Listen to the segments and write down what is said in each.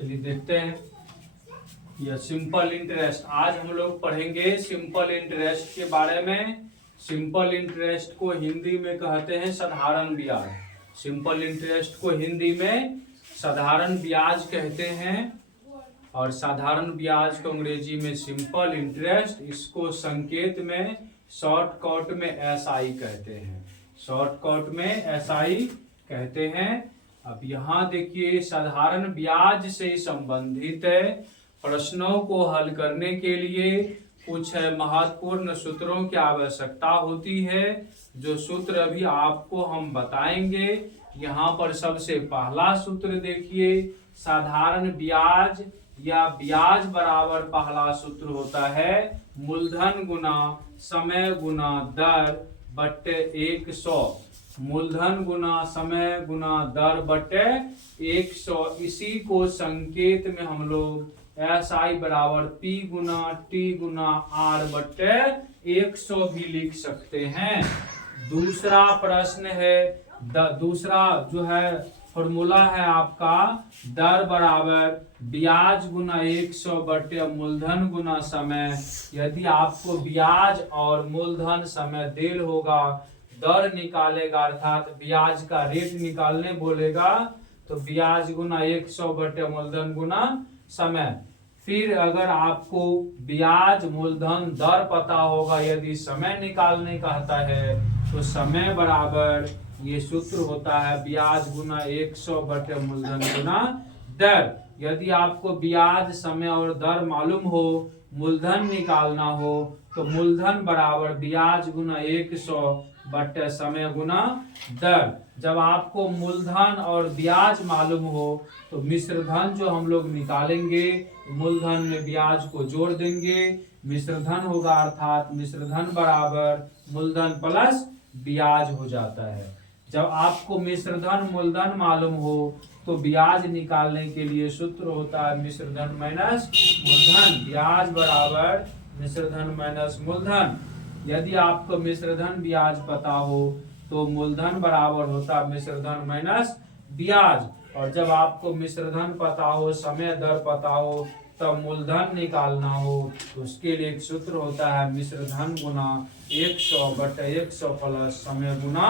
चलिए देखते हैं यह सिंपल इंटरेस्ट। आज हम लोग पढ़ेंगे सिंपल इंटरेस्ट के बारे में। सिंपल इंटरेस्ट को हिंदी में कहते हैं साधारण ब्याज। सिंपल इंटरेस्ट को हिंदी में साधारण ब्याज कहते हैं और साधारण ब्याज को अंग्रेजी में सिंपल इंटरेस्ट, इसको संकेत में शॉर्टकट में एसआई कहते हैं। शॉर्टकट में एसआई कहते हैं। अब यहाँ देखिए साधारण ब्याज से संबंधित प्रश्नों को हल करने के लिए कुछ महत्वपूर्ण सूत्रों की आवश्यकता होती है, जो सूत्र अभी आपको हम बताएंगे। यहाँ पर सबसे पहला सूत्र देखिए, साधारण ब्याज या ब्याज बराबर पहला सूत्र होता है मूलधन गुना समय गुना दर बट्टे 100। मूलधन गुना समय गुना दर बट्टे 100। इसी को संकेत में हम लोग SI बराबर P गुना T गुना R बट्टे 100 भी लिख सकते हैं। दूसरा प्रश्न है, दूसरा जो है फॉर्मूला है आपका दर बराबर ब्याज गुना 100 बट्टे मूलधन गुना समय। यदि आपको ब्याज और मूलधन समय देल होगा, दर निकालेगा अर्थात ब्याज का रेट निकालने बोलेगा तो ब्याज गुना 100 बट्टे मूलधन गुना समय। फिर अगर आपको ब्याज मूलधन दर पता होगा, यदि समय निकालने कहता है तो समय बराबर ये सूत्र होता है ब्याज गुना 100 बटे मूलधन गुना दर। यदि आपको ब्याज समय और दर मालूम हो, मूलधन निकालना हो तो मूलधन बराबर ब्याज गुना 100 बटे समय गुना दर। जब आपको मूलधन और ब्याज मालूम हो तो मिश्र धन जो हम लोग निकालेंगे, मूलधन में ब्याज को जोड़ देंगे, मिश्र धन होगा अर्थात मिश्र धन बराबर मूलधन प्लस ब्याज हो जाता है। जब आपको मिश्र धन मूलधन मालूम हो तो ब्याज निकालने के लिए सूत्र होता है मिश्र धन माइनस मूलधन। ब्याज बराबर मिश्र धन माइनस मूलधन। यदि आपको मिश्र धन ब्याज पता हो तो मूलधन बराबर होता मिश्र धन माइनस ब्याज। और जब आपको मिश्र धन पता हो, समय दर पता हो, तब मूलधन निकालना हो तो उसके लिए एक सूत्र होता है मिश्र धन गुना 100 बटे 100 प्लस समय गुना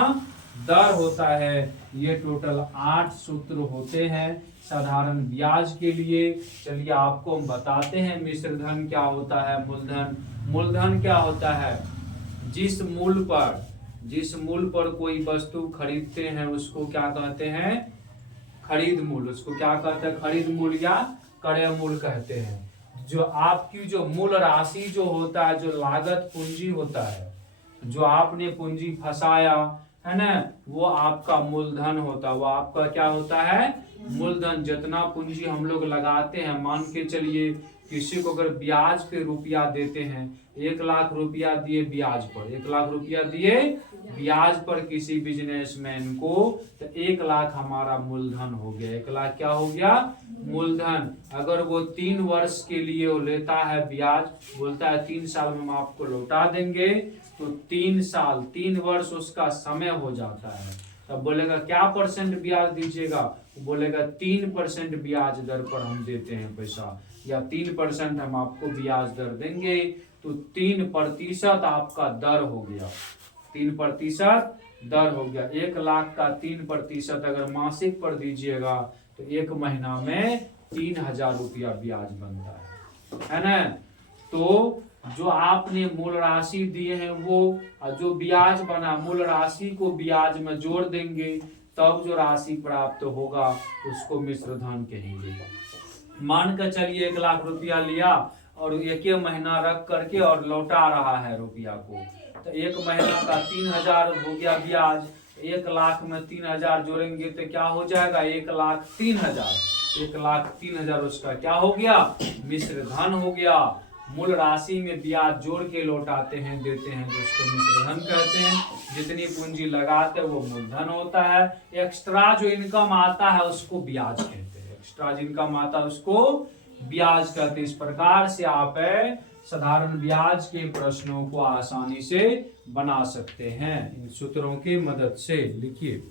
दर होता है। ये टोटल 8 सूत्र होते हैं साधारण ब्याज के लिए। चलिए आपको हम बताते हैं मिश्र धन क्या होता है, मूलधन। मूलधन क्या होता है? जिस मूल पर कोई वस्तु खरीदते हैं उसको क्या कहते हैं? खरीद मूल। उसको क्या कहते हैं? खरीद मूल या क्रय मूल कहते हैं। जो आपकी जो मूल राशि जो होता है, जो लागत पूंजी होता है, जो आपने पूंजी फंसाया है ना, वो आपका मूलधन होता है। वो आपका क्या होता है? मूलधन। जितना पूंजी हम लोग लगाते हैं, मान के चलिए किसी को अगर ब्याज पे रुपया देते हैं, 1 लाख रुपया दिए ब्याज पर, 1 लाख रुपया दिए ब्याज पर किसी बिजनेसमैन को, तो 1 लाख हमारा मूलधन हो गया। 1 लाख क्या हो गया? मूलधन। अगर वो 3 वर्ष के लिए वो लेता है ब्याज, बोलता है 3 साल में हम आपको लौटा देंगे, तो 3 साल 3 वर्ष उसका समय हो जाता है। तब बोलेगा क्या परसेंट ब्याज दीजिएगा? बोलेगा 3% ब्याज दर पर हम देते हैं पैसा, या 3% हम आपको ब्याज दर देंगे। तो 3% आपका दर हो गया। 3% दर हो गया। 1 लाख का 3% अगर मासिक पर दीजिएगा तो 1 महीना में 3000 रुपया ब्याज बनता है ना। तो जो आपने मूल राशि दिए हैं वो जो ब्याज बना, मूल राशि को ब्याज में जोड़ देंगे, तब जो राशि प्राप्त होगा उसको मिश्र धन कहेंगे। मान कर चलिए 1 लाख रुपया लिया और 1 महीना रख करके और लौटा रहा है रुपया को, तो 1 महीना का 3000 हो गया ब्याज। 1 लाख में 3000 जोड़ेंगे तो क्या हो जाएगा? 1,03,000। 1,03,000 उसका क्या हो गया? मिश्र धन हो गया। मूल राशि में ब्याज जोड़ के लौटाते हैं, देते हैं, तो उसको मिश्र धन कहते हैं। जितनी पूंजी लगाते हैं वो मूलधन होता है। एक्स्ट्रा जो इनकम आता है उसको ब्याज कहते हैं। एक्स्ट्रा जो इनकम आता है उसको ब्याज कहते हैं। इस प्रकार से आप साधारण ब्याज के प्रश्नों को आसानी से बना सकते हैं इन सूत्रों की मदद से। लिखिए।